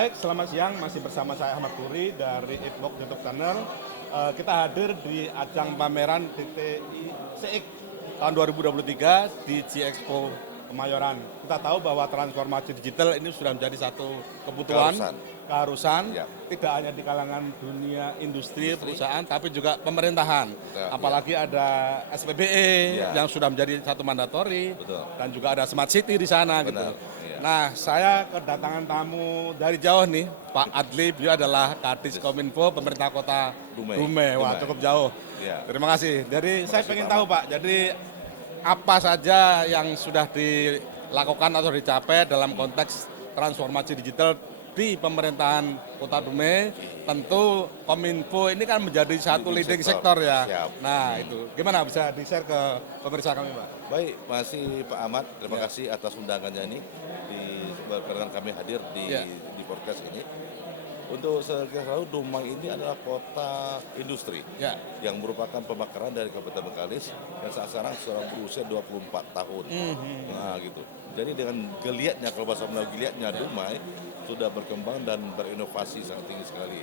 Baik, selamat siang. Masih bersama saya Ahmad Puri dari Eatbox YouTube Channel. Kita hadir di ajang pameran DTI CX tahun 2023 di G-Expo Kemayoran. Kita tahu bahwa transformasi digital ini sudah menjadi satu kebutuhan, keharusan, Ya. tidak hanya di kalangan dunia industri, perusahaan, tapi juga pemerintahan. Apalagi ada SPBE Ya. yang sudah menjadi satu mandatori, Betul. dan juga ada Smart City di sana. Benar, Gitu. iya. Nah, saya kedatangan tamu dari jauh nih, Pak Adli. Beliau adalah Kadis Kominfo Pemerintah Kota Dumai. Wah, cukup jauh. Ya. Terima kasih. Jadi saya kasih, ingin Pak tahu, Pak. Jadi apa saja yang sudah dilakukan atau dicapai dalam konteks transformasi digital di pemerintahan Kota Dumai? Tentu Kominfo ini kan menjadi satu leading sektor ya. Siap. Nah, itu gimana bisa di-share ke pemirsa kami, Pak? Baik, makasih Pak Ahmad. Terima Ya. kasih atas undangannya ini berkenan kami hadir Ya. di podcast ini. Untuk sekilas tahu, Dumai ini adalah kota industri Ya. yang merupakan pemekaran dari Kabupaten Bengkalis yang saat sekarang sudah berusia 24 tahun. Nah, gitu. Jadi dengan geliatnya, kalau bahasa Melayu geliatnya, Dumai sudah berkembang dan berinovasi sangat tinggi sekali.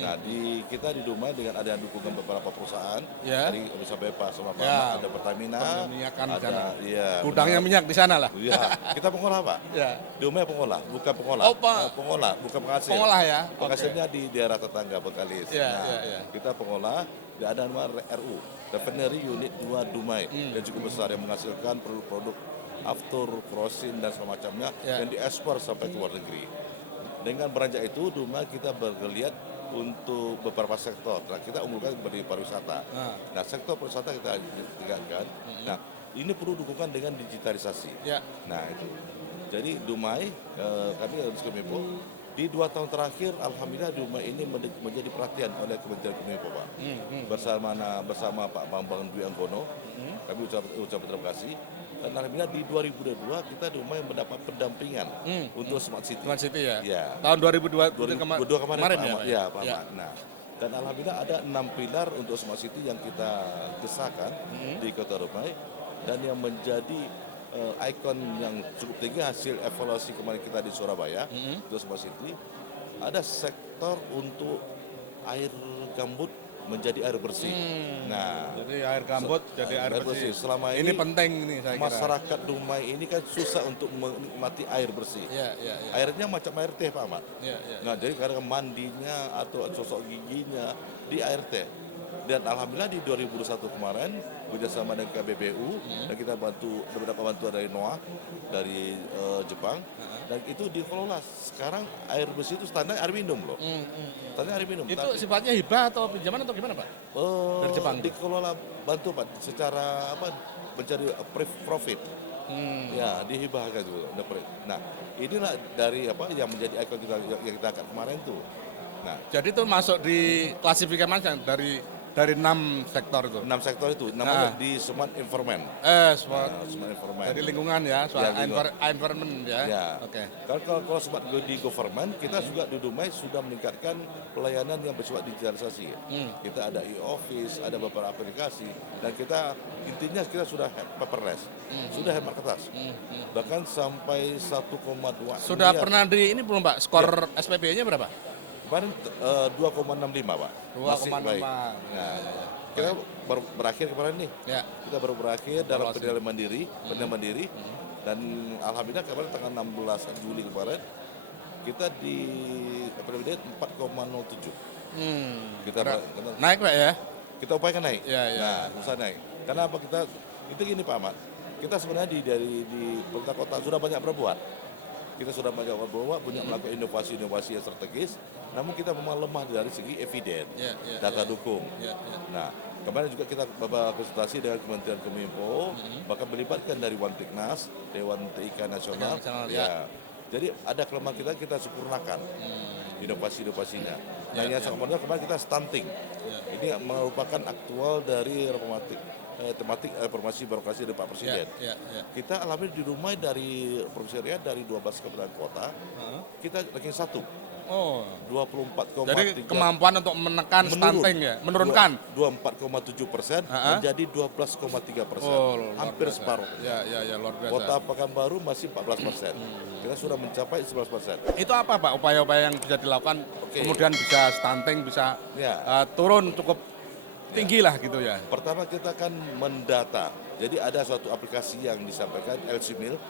Nah, kita di Dumai dengan adanya dukungan beberapa perusahaan Ya. dari misalnya Pak sama Pak Ya. Ahmad, ada Pertamina, Perminyakan di sana. ada iya, Gudangnya benar. minyak di sana lah. Iya, kita pengolah Pak. Ya. Dumai pengolah, bukan pengolah. Oh, Pak. Pengolah, bukan penghasil. Pengolah ya. Penghasilnya di daerah tetangga Bengkalis. Iya, Nah, iya, iya. kita pengolah, dan ada nama RU, Refinery Unit 2 Dumai, yang cukup besar yang menghasilkan produk-produk aftur, frozen dan semacamnya Ya. yang diekspor sampai ke luar negeri. Dengan beranjak itu, Dumai kita bergeliat untuk beberapa sektor. Nah, kita unggulkan seperti pariwisata. Nah, sektor pariwisata kita tingkatkan. Nah, ini perlu dukungan dengan digitalisasi. Ya. Nah, itu. Jadi Dumai, kami dari Kominfo, di 2 tahun terakhir, alhamdulillah Dumai ini menjadi perhatian oleh Kementerian Kominfo, Pak. Bersama Pak Bambang Dwi Anggono, kami ucap terima kasih. Dan alhamdulillah di 2022 kita Dumai mendapat pendampingan untuk Smart City. Smart City ya. Ya. Tahun 2022 2022 kemarin, Pak ya, Ahmad. Pak? Ya, Pak Ya. Ahmad. Nah, dan alhamdulillah ada 6 pilar untuk Smart City yang kita gesahkan di Kota Dumai, dan yang menjadi ikon yang cukup tinggi hasil evaluasi kemarin kita di Surabaya untuk Smart City. Ada sektor untuk air gambut menjadi air bersih. Nah, Jadi air gambut jadi air bersih. Selama Ini penting nih saya kira. masyarakat Dumai ini kan susah untuk menikmati air bersih. Iya, iya, iya. Airnya macam air teh, Pak Ahmad. Iya, iya. Nah, jadi kadang mandinya atau sosok giginya di air teh. Dan alhamdulillah di 2021 kemarin bekerjasama dengan KBBU, dan kita beberapa bantuan dari NOAA dari Jepang, dan itu dikelola. Sekarang air bersih itu standar air minum loh. Standar air minum. Itu sifatnya hibah atau pinjaman atau gimana, Pak? Dari Jepang tuh? Dikelola bantu Pak secara mencari profit. Ya, dihibahkan gitu. Nah, inilah dari yang menjadi ikon kita yang kita angkat kemarin tuh. Nah, Jadi itu masuk di klasifikasi mana dari 6 sektor itu? 6 sektor itu namanya di Smart Environment. Smart. Smart Environment. Dari lingkungan ya, soal Ya, lingkungan. environment ya. Ya. Oke. Kalau smart di government, kita juga di Dumai sudah meningkatkan pelayanan yang bersifat digitalisasi. Kita ada e-office, ada beberapa aplikasi, dan intinya kita sudah paperless, sudah hemat kertas. Bahkan sampai 1,2 Sudah miliar. pernah ini belum, Pak? Skor SPP-nya berapa? Kemarin 2,65 Pak. Masih 2,65. baik. Nah, kita baru berakhir kemarin nih. Ya. Kita baru berakhir dalam Evaluasi. penilaian mandiri, dan alhamdulillah kemarin tanggal 16 Juli kemarin kita di PDB 4,07. Kita Naik, Pak ya? kita upayakan naik. Ya, ya. Nah, usaha naik. Karena apa itu gini Pak Ahmad. Kita sebenarnya di pemerintah kota sudah banyak berbuat. Kita sudah banyak berbuat, punya melakukan inovasi-inovasi yang strategis. Namun kita memang lemah dari segi eviden, data dukung. Nah, kemarin juga kita konsultasi dengan Kementerian Kominfo, bahkan melibatkan dari Wantiknas, Dewan TIK Nasional. Ya. Jadi ada kelemahan kita sempurnakan inovasi-inovasinya. Nah, yang sangat penting kemarin kita stunting. Ini merupakan aktual dari tematik reformasi birokrasi dari Pak Presiden. Kita alami di Dumai dari Provinsi Riau dari 12 kabupaten kota, kita ranking 1 24,3%. Jadi kemampuan untuk menekan stunting ya, menurunkan. 24,7% menjadi 12,3%. Hampir separuh. Ya, luar biasa. Kota Pekanbaru masih 14%. Kita sudah mencapai 11%. Itu apa Pak upaya-upaya yang bisa dilakukan kemudian bisa stunting, bisa Ya. turun cukup tinggi lah gitu ya? Pertama kita akan mendata. Jadi ada suatu aplikasi yang disampaikan LCMIL,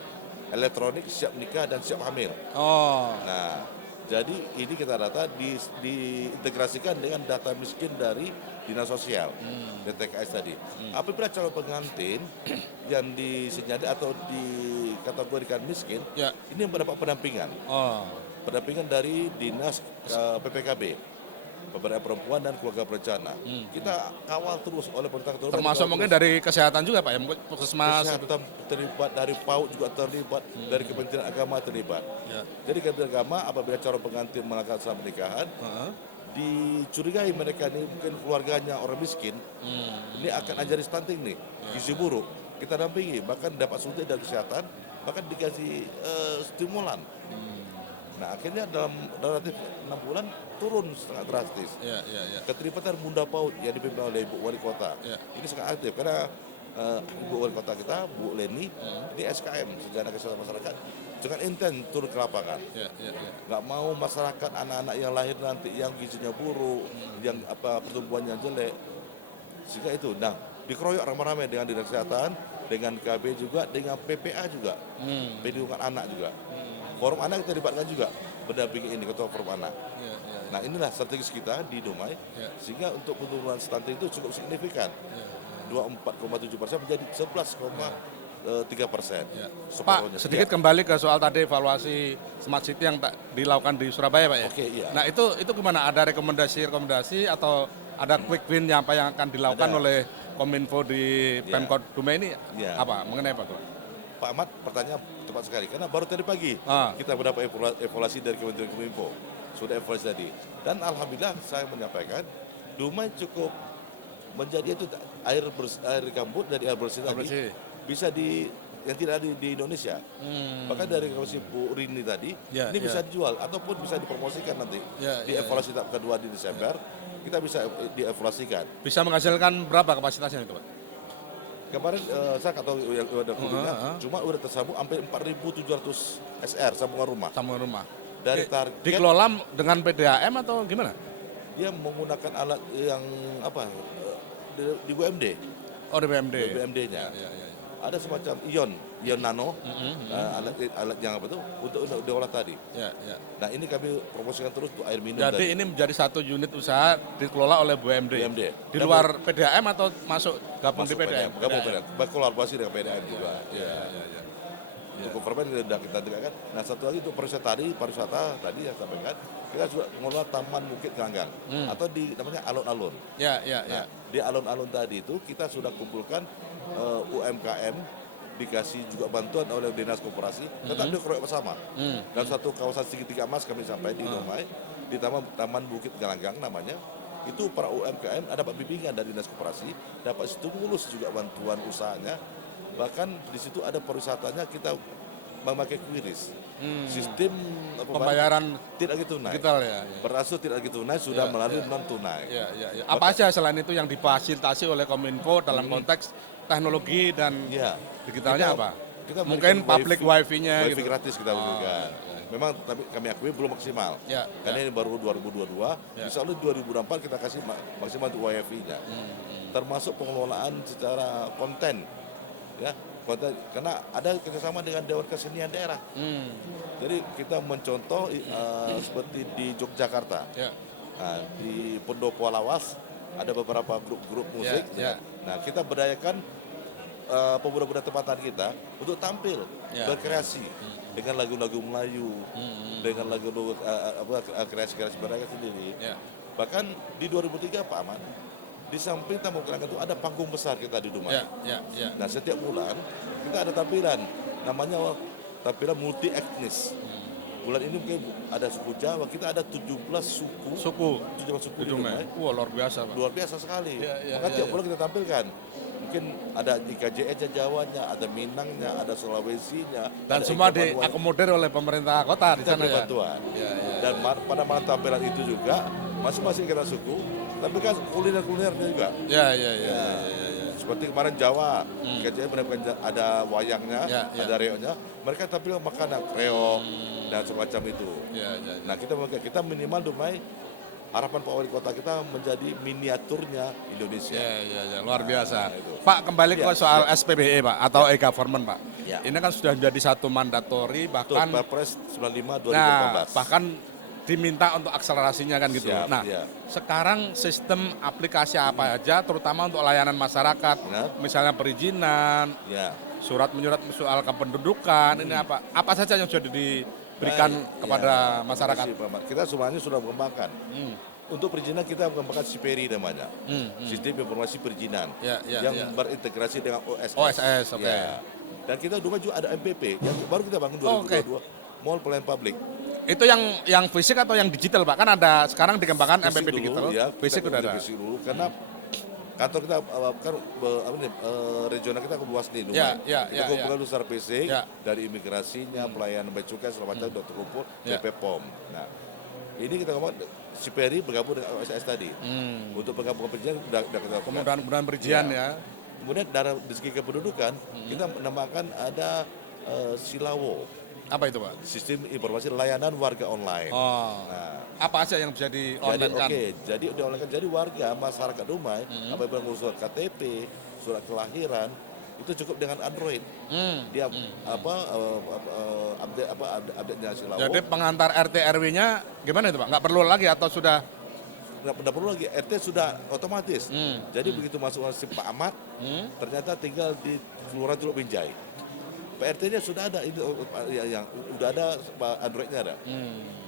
elektronik siap nikah dan siap hamil. Oh, Nah, jadi ini kita data diintegrasikan dengan data miskin dari Dinas Sosial, DTKS tadi. Apabila calon pengantin yang disenyadi atau dikategorikan miskin, ya. ini mendapat pendampingan. Oh, Pendampingan dari Dinas PPKB, Pemberdayaan Perempuan dan Keluarga Berencana. Kita kawal terus oleh pemerintah. termasuk mungkin dari kesehatan juga Pak ya, mungkin puskesmas. kesehatan terlibat, dari PAUD juga terlibat, dari Kementerian Agama terlibat. Ya. Jadi Kementerian Agama apabila calon pengantin melakukan pernikahan, dicurigai mereka ini mungkin keluarganya orang miskin, ini akan ajari stunting nih, gizi buruk. Kita dampingi, bahkan dapat suntik dari kesehatan, bahkan dikasih stimulan. Nah akhirnya dalam relatif 6 bulan turun sangat drastis. Ya. Keterlibatan Bunda PAUD yang dipimpin oleh Ibu Wali Kota Ya. ini sangat aktif karena Ibu Wali Kota kita, Bu Leni, ini SKM Sejarah Kesehatan Masyarakat, jangan intens turun ke lapangan. Ya. Nggak mau masyarakat anak-anak yang lahir nanti yang gizinya buruk, yang pertumbuhannya jelek, sehingga itu. Nah dikeroyok ramai-ramai dengan Dinas Kesehatan, dengan KB juga, dengan PPA juga, Perlindungan Anak juga. Forum Anak kita libatkan juga mendampingi ini ketua Forum Anak. Ya. Nah inilah strategis kita di Dumai, sehingga untuk penurunan stunting itu cukup signifikan. 24,7% menjadi 11,3%. Ya. Pak, Separuhnya. sedikit kembali ke soal tadi evaluasi Smart City yang dilakukan di Surabaya Pak ya. Oke, iya. Nah itu gimana? Ada rekomendasi atau ada quick win apa yang akan dilakukan Ada. oleh Kominfo di Pemkot Dumai ini Ya. apa? Mengenai apa tuh? Pak Ahmad pertanyaan tepat sekali karena baru tadi pagi kita mendapat evaluasi dari Kementerian Kominfo, sudah evaluasi tadi, dan alhamdulillah saya menyampaikan Dumai cukup menjadi itu air gambut dari air bersih tadi bisa yang tidak ada di Indonesia. Bahkan dari evaluasi Bu Rini tadi ini bisa dijual ataupun bisa dipromosikan nanti di evaluasi tahap kedua di Desember kita bisa dievaluasikan. Bisa menghasilkan berapa kapasitasnya itu Pak? Kemarin saya nggak tahu yang ada kulinya, cuma udah tersambung sampai 4.700 SR sambungan rumah. Sambungan rumah. Dari target Dikelola dengan PDAM atau gimana? dia menggunakan alat yang apa di BUMD. Oh di BMD. BUMD-nya. Ya. Ada semacam ion nano, alat yang apa itu untuk diolah tadi. Ya. Nah ini kami promosikan terus untuk air minum. Jadi ini menjadi satu unit usaha dikelola oleh BUMD. Di Dan luar PDAM atau masuk gabung di PDAM? Gabung PDAM. Berkolaborasi dengan PDAM juga. Ya. Untuk government sudah kita tegakkan. Nah satu lagi untuk pariwisata tadi yang sampaikan, kita juga mengelola Taman Bukit Gelanggang atau namanya alun-alun. Ya. Nah, di alun-alun tadi itu kita sudah kumpulkan UMKM, dikasih juga bantuan oleh Dinas Koperasi, tetap dikeroyok bersama. Dan satu kawasan segitiga emas kami sampai di Dumai, di Taman Bukit Gelanggang namanya, itu para UMKM ada bimbingan dari Dinas Koperasi, dapat stimulus juga bantuan usahanya, bahkan di situ ada pariwisatanya kita memakai QRIS. Sistem Pembayaran tidak gitu tunai. digital ya. Berasu tidak gitu tunai sudah melalui non tunai. Ya. Apa aja selain itu yang difasilitasi oleh Kominfo dalam konteks teknologi dan digitalnya apa? Kita mungkin public wifi-nya wifi gitu. gratis kita berikan. Memang tapi kami akui belum maksimal. Karena ini baru 2022. Insya Allah 2024 kita kasih maksimal untuk wifi-nya. Termasuk pengelolaan secara konten. Ya, konten karena ada kerjasama dengan Dewan Kesenian Daerah. Jadi kita mencontoh seperti di Yogyakarta. Nah, di Pendopo Lawas ada beberapa grup musik. Nah, kita berdayakan pemuda-pemuda tempatan kita untuk tampil berkreasi dengan lagu-lagu Melayu, dengan lagu-lagu kreasi-kreasi mereka sendiri. Bahkan di 2003 Pak Ahmad, di samping Taman Gelanggang itu ada panggung besar kita di Dumai. Nah setiap bulan kita ada tampilan, namanya tampilan multi etnis. bulan ini mungkin ada suku Jawa, kita ada 17 suku. 17 suku di Dumai. Dumai. Wah, luar biasa, Pak. Luar biasa sekali. Ya, Maka tiap bulan kita tampilkan. Mungkin ada IKJE-nya Jawanya, ada Minangnya, ada Sulawesinya. Dan ada semua Ika Panuan. diakomodir oleh pemerintah kota di Kita sana beri ya. bantuan. Ya, ya. Dan pada malam tampilan itu juga masing-masing kita suku, tapi kan kuliner-kulinernya juga. Ya, ya, ya. Ya. Seperti kemarin Jawa, IKJE menemukan ada wayangnya, Ya, ya. ada reoknya. Mereka tampil makanan reok dan semacam itu. Ya, ya, ya. Nah kita minimal Dumai, harapan Pak Wali Kota kita menjadi miniaturnya Indonesia. Ya, ya, ya, luar biasa. itu. Pak, kembali ke Ya, soal SPBE, Pak, atau e-government, Pak. Ya. Ini kan sudah menjadi satu mandatori, Betul, bahkan Perpres 95 nah, 2018. bahkan diminta untuk akselerasinya kan gitu. Siap, Nah, ya. sekarang sistem aplikasi apa aja, terutama untuk layanan masyarakat, Benar. misalnya perizinan, Ya. surat menyurat soal kependudukan, ini apa saja yang sudah diberikan Baik, kepada ya. masyarakat? Terima kasih, Pak Mat. Kita semuanya sudah mengembangkan. Untuk perizinan kita mengembangkan SIPERI namanya, Sistem Informasi Perizinan, Ya, ya, yang ya. berintegrasi dengan OSS. OSS, oke. Ya. Dan kita juga ada MPP yang baru kita bangun 2022, Mall Pelayanan Publik. Itu yang fisik atau yang digital, Pak? Kan ada sekarang dikembangkan Fisik MPP dulu, digital, ya, fisik kita udah ada. fisik dulu, karena kantor kita kan regional kita luas nih, Ya, Dumai. ya, Kita ya, kumpulkan secara fisik Ya. dari imigrasinya, pelayanan bea cukai segala macam, dokter kumpul, Ya. BPOM. Nah, ini kita ngomong SIPERI bergabung dengan OSS tadi. Untuk penggabungan perizinan sudah kita lakukan. Kemudahan perizinan ya. Kemudian dari segi kependudukan kita menambahkan ada Silawo, Apa itu, Pak? sistem informasi layanan warga online. Oh. Nah, Apa aja yang bisa di jadi online kan? jadi di online kan jadi warga masyarakat Dumai apabila ngurus surat KTP, surat kelahiran itu cukup dengan Android. Dia update-nya Silawo. Jadi pengantar RT RW-nya gimana itu, Pak? Nggak perlu lagi atau sudah? Nggak perlu lagi, RT sudah otomatis. Jadi begitu masuk sistem Pak Ahmad, ternyata tinggal di Kelurahan Teluk Binjai. PRT-nya sudah ada, yang udah ada Android-nya ada,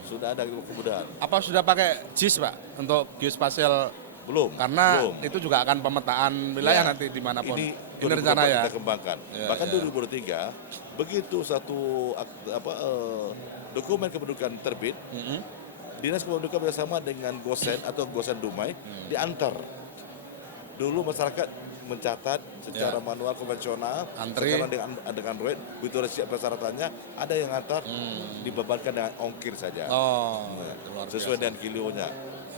sudah ada kemudahan. Apa sudah pakai JIS, Pak, untuk geospasial? Belum. Karena belum. itu juga akan pemetaan wilayah Ya, nanti dimanapun. Ini rencana ya. kita kembangkan. Ya, Bahkan ya. 2023 begitu satu dokumen kependudukan terbit, Dinas Kependudukan bersama dengan Gosen atau Gosen Dumai diantar. Dulu masyarakat mencatat secara manual konvensional, Antri. sekarang dengan Android, begitu ada siap persyaratannya, ada yang antar, dibebankan dengan ongkir saja. Oh, Nah, luar sesuai biasa. dengan kilonya.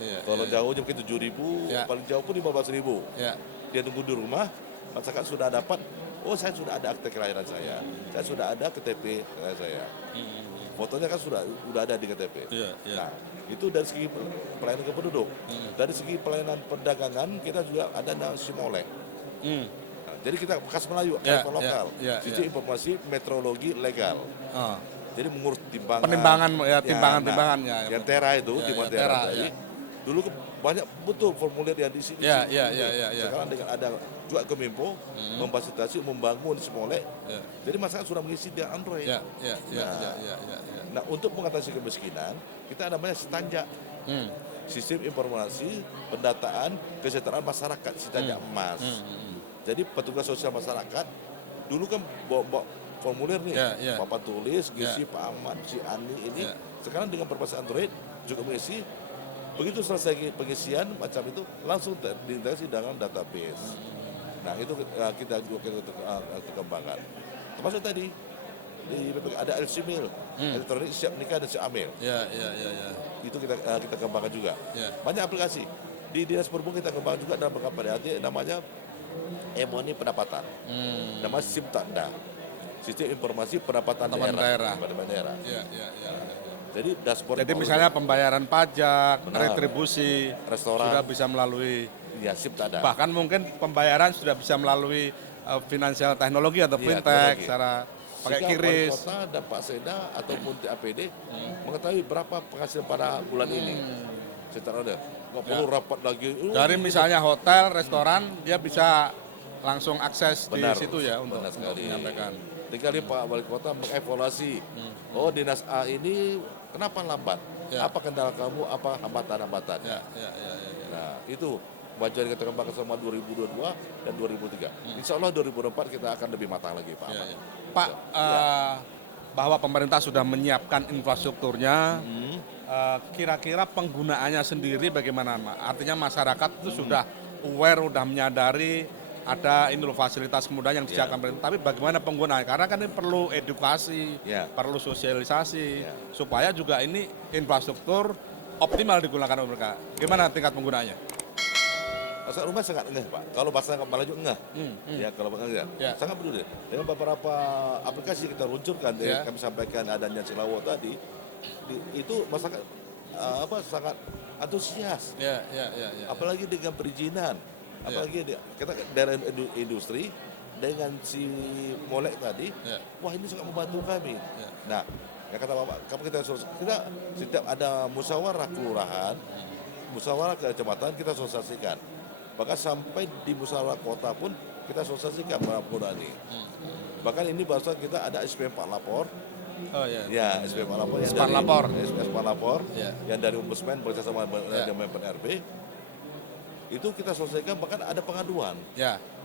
Iya, Kalau iya. jauhnya mungkin 7.000, Ya. paling jauh pun 15.000. Ya. Dia tunggu di rumah, masyarakat sudah dapat, oh saya sudah ada akte kelahiran saya sudah ada KTP saya. Fotonya kan sudah ada di KTP. Iya, iya. Nah, itu dari segi pelayanan kependuduk. Dari segi pelayanan perdagangan, kita juga ada Simolek. Nah, jadi kita khas Melayu, Ya, kearifan lokal. ya, ya, Sistem ya. informasi meteorologi legal. Oh. Jadi mengurus timbangan. Penimbangan, ya, Ya, timbangan-timbangannya. nah, yang tera itu, Ya, timbangan ya, tera tera, tadi. ya. Dulu banyak betul formulir yang di sini. Ya, ya, ya, ya, ya. Sekarang dengan ada juga Kominfo memfasilitasi membangun Simolek. Ya. Jadi masyarakat sudah mengisi di Android. Ya, ya, ya, Nah. ya, ya, ya, ya. Nah, untuk mengatasi kemiskinan, kita namanya Sitanjak. Sistem informasi pendataan kesejahteraan masyarakat, Sitanjak Emas. Jadi petugas sosial masyarakat dulu kan bawa formulir nih, Ya, ya. Bapak tulis, ngisi Ya. Pak Ahmad, si Ani ini. Ya. Sekarang dengan berbasis Android juga mengisi. Begitu selesai pengisian macam itu langsung terintegrasi dalam database. Nah itu kita juga kita kembangkan. Termasuk tadi di BPK ada LCMIL, elektronik siap nikah dan siap hamil. Ya, ya, ya, ya. Itu kita kembangkan juga. Ya. Banyak aplikasi. Di Dinas Perhubungan kita kembangkan juga dalam beberapa namanya Emoni Pendapatan. Nama SIM Tanda. Sistem Informasi Pendapatan Daerah. daerah. Ya, ya, ya, ya. Jadi dashboard. Jadi misalnya pembayaran pajak, Benar. retribusi, Restoran. sudah bisa melalui, Ya SIM Tanda. bahkan mungkin pembayaran sudah bisa melalui finansial teknologi atau Iya, fintech, teknologi. secara pakai Sehingga kiris. Wali Kota dan Pak Seda ataupun TAPD mengetahui berapa penghasilan pada bulan ini. Secara ada. Nggak perlu rapat lagi. Dari misalnya hotel, restoran, dia bisa langsung akses Benar, di situ ya untuk benar sekali. menyampaikan. Tinggal Pak Wali Kota mengevaluasi. Oh dinas A ini kenapa lambat? Ya. Apa kendala kamu? Apa hambatan-hambatan? Ya, ya, ya, ya, ya. Nah itu kemajuan yang kita kembangkan selama 2022 dan 2003. Insya Allah 2024 kita akan lebih matang lagi Pak Ya, Ahmad. ya. Pak, bahwa pemerintah sudah menyiapkan infrastrukturnya. Kira-kira penggunaannya sendiri bagaimana, Pak? Artinya masyarakat itu sudah aware, sudah menyadari ada ini loh fasilitas kemudahan yang disediakan pemerintah. Tapi bagaimana penggunaan? Karena kan ini perlu edukasi, perlu sosialisasi, supaya juga ini infrastruktur optimal digunakan oleh mereka. Gimana tingkat penggunaannya? Masyarakat rumah sangat ngeh, Pak. Kalau bahasa Melayu ngeh. Ya, kalau ngeh sangat peduli. Dengan beberapa aplikasi kita luncurkan, kami sampaikan adanya Silawo tadi, itu masyarakat sangat antusias. Apalagi dengan perizinan, apalagi kita daerah industri dengan si Molek tadi, wah ini sangat membantu kami. Nah, ya kata Bapak, kita setiap ada musyawarah kelurahan, musyawarah kecamatan kita sosialisasikan. Bahkan sampai di musyawarah kota pun kita sosialisasikan penggunaan ini. Bahkan ini barusan kita ada SPM Pak Lapor. Ya, SPM Pak Lapor yang dari SPM Lapor yang dari Ombudsman bersama dengan PNRB. Itu kita selesaikan, bahkan ada pengaduan.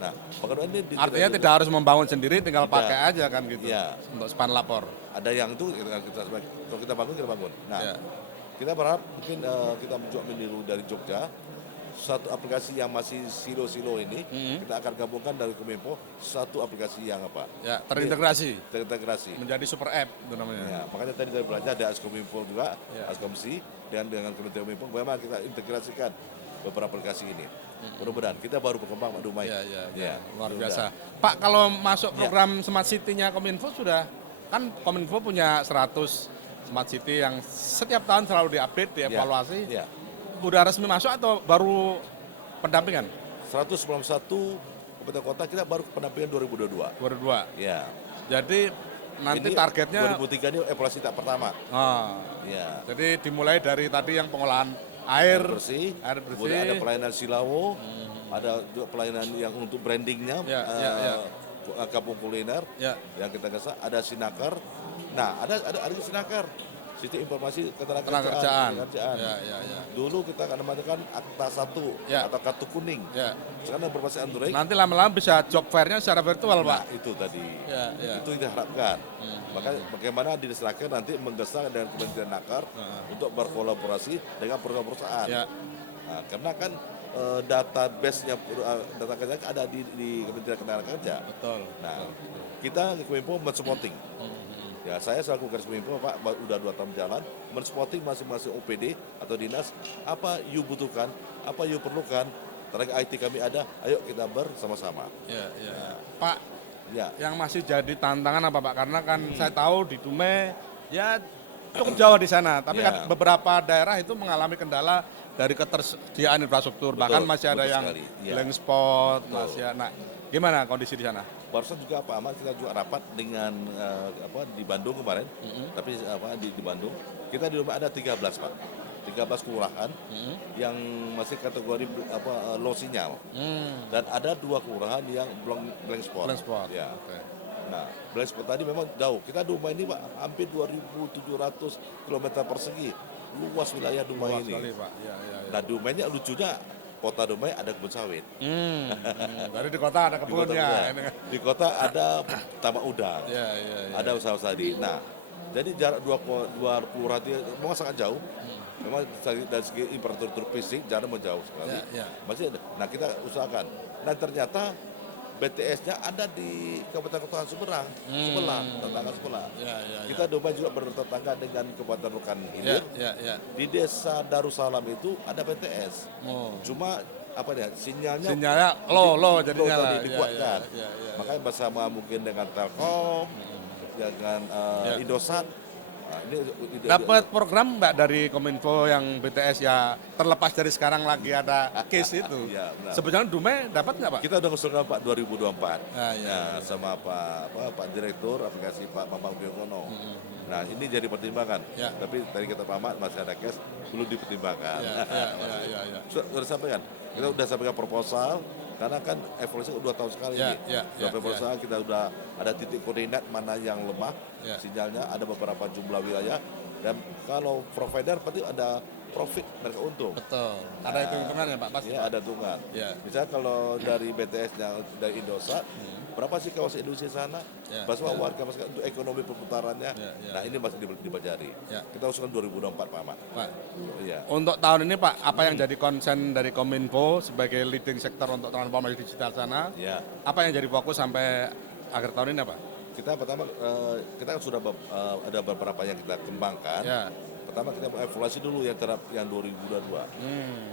Nah, pengaduan ini artinya tidak harus membangun sendiri, tinggal pakai aja kan gitu. Untuk span lapor. Ada yang itu kalau kita bangun kita bangun. Nah, kita berharap mungkin kita juga meniru dari Jogja. Satu aplikasi yang masih silo-silo ini kita akan gabungkan dari Kominfo satu aplikasi yang terintegrasi menjadi super app itu namanya. Makanya tadi dari belajar ada Askominfo juga, Askomsi dengan Kementerian Kominfo bagaimana kita integrasikan beberapa aplikasi ini. Mudah-mudahan kita baru berkembang Pak Dumai. Luar biasa. Pak, kalau masuk program Smart City-nya Kominfo sudah, kan Kominfo punya 100 Smart City yang setiap tahun selalu diupdate, dievaluasi. Udah resmi masuk atau baru pendampingan? 191 kabupaten kota kita baru pendampingan 2022. Ya. Jadi nanti ini targetnya 2003 ini evaluasi tahap pertama. Jadi dimulai dari tadi yang pengolahan air bersih. Kemudian ada pelayanan Silawo, ada juga pelayanan yang untuk brandingnya, kampung kuliner yang kita kasih, ada Sinakar. Nah, ada Sinakar. Sistem informasi ketenagakerjaan. Dulu kita akan namakan Akta 1 atau kartu kuning. Sekarang berbasis Android. Nanti lama-lama bisa job fair-nya secara virtual, Pak. Itu tadi. Itu kita harapkan. Maka bagaimana diserahkan nanti menggesah dengan Kementerian Nakar untuk berkolaborasi dengan perusahaan-perusahaan. Nah, karena kan database-nya data kerja ada di Kementerian Ketenagakerjaan. Betul. Nah, kita Kominfo men-supporting. Ya, saya selaku Garis Kominfo, Pak, udah 2 tahun jalan, men-supporting masing-masing OPD atau dinas, apa you butuhkan, apa you perlukan, tenaga IT kami ada, ayo kita bersama-sama. Pak, yang masih jadi tantangan apa Pak? Karena kan saya tahu di Dumai, cukup jauh di sana, tapi kan beberapa daerah itu mengalami kendala dari ketersediaan infrastruktur, bahkan masih ada yang blank spot, masih ada. Nah, gimana kondisi di sana? Barusan juga Pak Ahmad kita juga rapat dengan di Bandung kemarin, tapi di Bandung kita di rumah ada 13 Pak, 13 kelurahan yang masih kategori low sinyal, dan ada 2 kelurahan yang blank spot. Nah, blank spot tadi memang jauh. Kita Dumai ini Pak hampir 2.700 km persegi, luas wilayah Dumai ini. Sekali, Pak. Nah, Dumainya lucunya kota Dumai ada kebun sawit. Dari di kota ada kebunnya. Di kota ada tamak udang. Ada usaha-usaha di. Nah, jadi jarak dua kelurahan itu memang sangat jauh. Memang dari segi infrastruktur fisik jarak menjauh sekali. Masih ada. Nah, kita usahakan. Nah, ternyata BTS-nya ada di Kabupaten Kota Sumberang, tetangga sebelah. Kita Dumai juga bertetangga dengan Kabupaten Rokan Hilir. Di Desa Darussalam itu ada BTS. Cuma sinyalnya low jadinya dibuatkan. Makanya bersama mungkin dengan Telkom, dengan Indosat. Dapat program Mbak dari Kominfo yang BTS terlepas dari sekarang lagi ada case itu. Sebetulnya Dumai dapat nggak Pak? Kita udah ngusulkan Pak 2024 sama Pak Direktur aplikasi Pak Bambang Biokono. Nah, ini jadi pertimbangan. Tapi tadi kata Pak Ahmad masih ada case belum dipertimbangkan. Sudah sampaikan. Kita sudah sampaikan proposal. Karena kan evaluasi 2 tahun sekali ini. Proposal kita sudah ada titik koordinat mana yang lemah sinyalnya, ada beberapa jumlah wilayah dan kalau provider pasti ada profit, mereka untung. Betul. Ada hitung-hitungan ya Pak? Pasti. Ya, ada hitungan. Ya. Misalnya kalau dari BTS-nya dari Indosat, berapa sih kawasan industri sana? Ya, Berapa warga masyarakat untuk ekonomi perputarannya? Ya. Nah, ini masih dipelajari. Ya. Kita usulkan 2024, Pak Ahmad. Pak. Iya. Untuk tahun ini Pak, apa yang jadi konsen dari Kominfo sebagai leading sektor untuk transformasi digital sana? Ya. Apa yang jadi fokus sampai akhir tahun ini Pak? Kita pertama kita kan sudah ada beberapa yang kita kembangkan. Ya. Pertama kita mau evaluasi dulu yang 2022.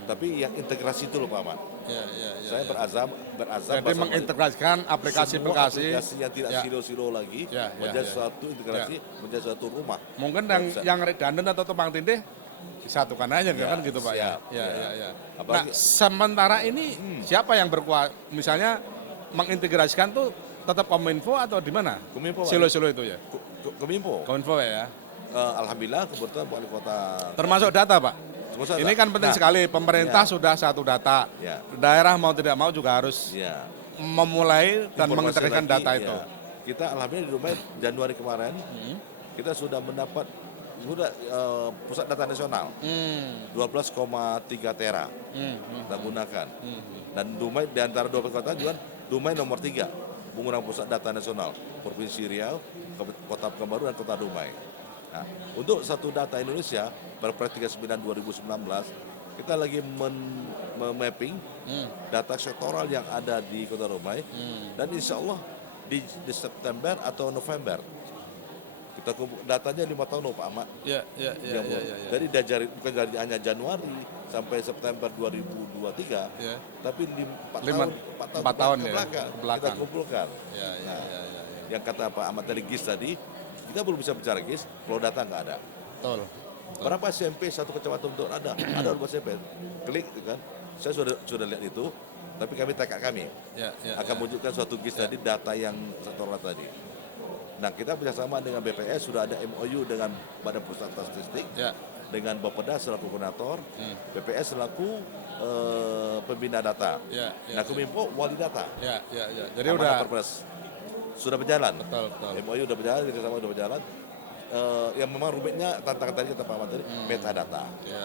Tapi yang integrasi dulu Pak Ahmad. Ya. Saya berazam Jadi bersama mengintegrasikan semua aplikasi-aplikasi. aplikasi yang tidak Ya. silo-silo lagi Ya, menjadi ya. suatu integrasi, menjadi suatu rumah. Mungkin Bisa. yang redundant atau tumpang tindih disatukan aja Ya, kan gitu Pak siap, ya. ya. Ya. Nah, Apalagi- sementara ini siapa yang berkuasa misalnya mengintegrasikan tuh tetap Kominfo atau di mana? Kominfo, Pak. Silo-silo itu ya. Kominfo. Kominfo ya. Alhamdulillah kebetulan wali kota. Termasuk data Pak. Termasuk Ini data. kan penting Nah, sekali. Pemerintah ya. sudah satu data. Ya. Daerah mau tidak mau juga harus Ya. memulai dan Informasi mengintegrasikan lagi, data ya. itu. Kita alhamdulillah di rumah Januari kemarin kita sudah mendapat pusat data nasional 12,3 tera kita gunakan. Dan Dumai di antara 12 kota juga Dumai nomor 3 penggunaan pusat data nasional Provinsi Riau, Kota Pekanbaru dan Kota Dumai. Nah, untuk satu data Indonesia Perpres 39 2019 kita lagi mapping data sektoral yang ada di Kota Dumai dan insya Allah di September atau November kita datanya 5 tahun Pak Ahmad. Ya. Jadi dari bukan dari hanya Januari sampai September 2023, Ya. tapi 4 tahun ke ya, belakang, ke belakang. kita kumpulkan. Ya. Yang kata Pak Ahmad tadi GIS tadi, kita belum bisa bicara GIS kalau data nggak ada. Betul. Berapa SMP satu kecamatan untuk ada rumah SMP, klik gitu kan. Saya sudah lihat itu, tapi kami Ya. akan menunjukkan suatu GIS tadi data yang sektoral tadi. Nah, kita bekerjasama dengan BPS sudah ada MOU dengan Badan Pusat Statistik, Ya. dengan Bapeda selaku koordinator, BPS selaku pembina data. Ya. Nah, Kominfo wali data. Ya. Jadi Amanah udah Perpres sudah berjalan. betul. MOU sudah berjalan, kerjasama sudah berjalan. Yang memang rumitnya tantangan tadi kata Pak Ahmad tadi, metadata. Ya.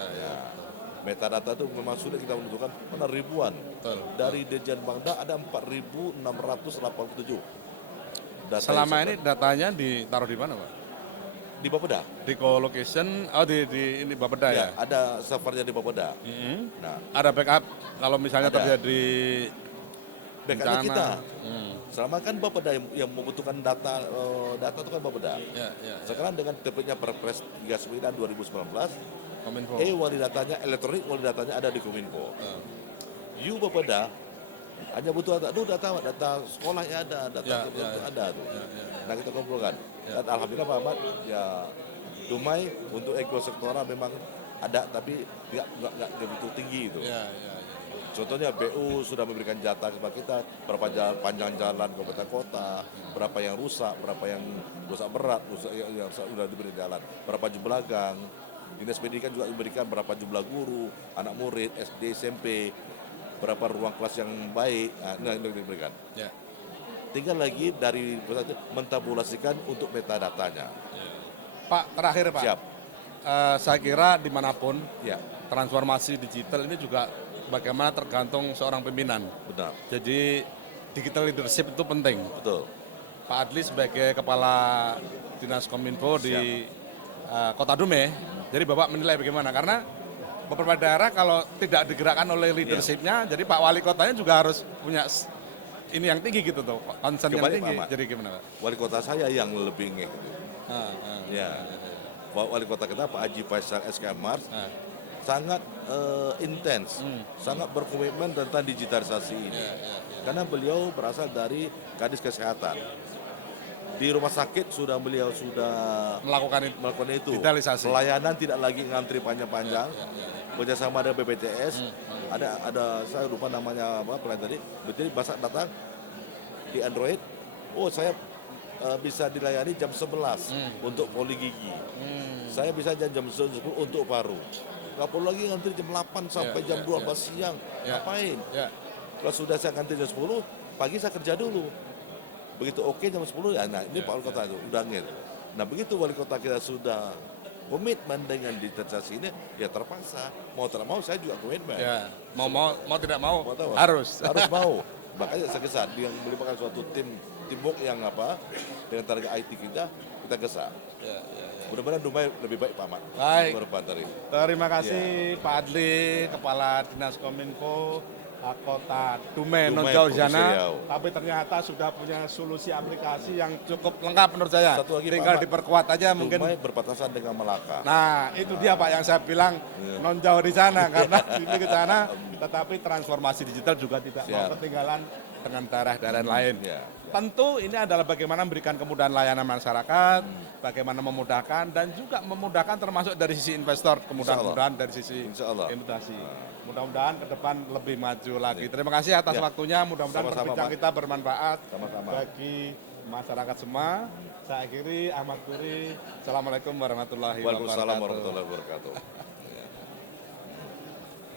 Metadata itu memang sudah kita menentukan mana ribuan. Betul. Dari Dirjen Bangda ada 4.687. Data Selama yang ini datanya ditaruh di mana Pak? di Bapeda. Di co-location, di ini Bapeda ya? Ya, ada servernya di Bapeda. Mhm. Nah, Ada backup kalau misalnya Ada. terjadi backupnya bencana. kita. Selama kan Bapeda yang membutuhkan data itu kan Bapeda. Ya. Sekarang dengan terbitnya Perpres 39 2019, Kominfo. wali datanya elektronik, wali datanya ada di Kominfo. You Bapeda hanya butuh data sekolahnya ada, data ada tuh. Nah, kita kumpulkan. Dan alhamdulillah Pak Ahmad, ya Dumai untuk ekosektoral memang ada, tapi nggak begitu tinggi itu. Ya. Contohnya BU sudah memberikan jatah kepada kita berapa panjang jalan kabupaten kota, berapa yang rusak, berapa yang rusak berat, rusak yang sudah diberi jalan, berapa jumlah gang. Dinas Pendidikan juga memberikan berapa jumlah guru, anak murid, SD, SMP, berapa ruang kelas yang baik, nah ini diberikan. Ya. Tinggal lagi dari pusat mentabulasikan untuk metadatanya. Pak, terakhir Pak. Siap. Saya kira dimanapun Ya, transformasi digital ini juga bagaimana tergantung seorang pimpinan. benar. Jadi digital leadership itu penting. Betul. Pak Adli sebagai kepala dinas Kominfo di Kota Dumai, jadi Bapak menilai bagaimana? Karena beberapa daerah kalau tidak digerakkan oleh leadershipnya, jadi Pak Wali Kotanya juga harus punya ini yang tinggi gitu tuh, concern yang Kembali, tinggi. Pak Ahmad. Jadi gimana Pak? Wali kota saya yang lebih ngeh. Ya. Wali kota kita Pak Haji Faisal SK Mars sangat intens, sangat berkomitmen tentang digitalisasi ini. Karena beliau berasal dari Kadis Kesehatan. Di rumah sakit beliau sudah Melakukan itu. digitalisasi. Pelayanan tidak lagi ngantri panjang-panjang. Bekerjasama dengan BPJS, ada saya lupa namanya apa pelayan tadi. Jadi bahasa datang di Android, saya bisa dilayani jam 11 untuk poli gigi. Saya bisa jam 10 untuk paru. Nggak perlu lagi ngantri jam 8 sampai jam 12 siang. Ngapain? Kalau sudah saya ngantri jam 10, pagi saya kerja dulu. Begitu oke jam 10, nah ini Pak Wali Kota itu udah ngel. Nah begitu Wali Kota kita sudah komitmen dengan digitalisasi ini, ya terpaksa. Mau tidak mau saya juga komitmen. Ya, mau tidak mau Mau tahu? harus. Harus mau. Makanya saya kesal yang melibatkan suatu teamwork yang dengan tenaga IT kita gesa. Ya. Mudah-mudahan Dumai lebih baik Pak Ahmad. Baik. Berbateri. Terima kasih Pak Adli, Kepala Dinas Kominfo Kota Dumai, Dumai, non-jauh Provinsi sana. Riau. Tapi ternyata sudah punya solusi aplikasi yang cukup lengkap menurut saya. Satu lagi, Pak Tinggal Ahmad. diperkuat aja mungkin. Dumai berbatasan dengan Melaka. Nah, itu dia Pak yang saya bilang non jauh di sana karena ini ke sana, tetapi transformasi digital juga tidak mau Siap. ketinggalan dengan daerah-daerah lain. Ya. Tentu ini adalah bagaimana memberikan kemudahan layanan masyarakat, bagaimana memudahkan dan juga memudahkan termasuk dari sisi investor, kemudahan-kemudahan dari sisi Insya Allah. investasi. Mudah-mudahan ke depan lebih maju lagi. Terima kasih atas Ya. waktunya, mudah-mudahan Sama-sama, perbincangan Pak. kita bermanfaat Sama-sama. bagi masyarakat semua. Saya akhiri Ahmad Puri. Assalamualaikum warahmatullahi Waalaikumsalam wabarakatuh. warahmatullahi wabarakatuh.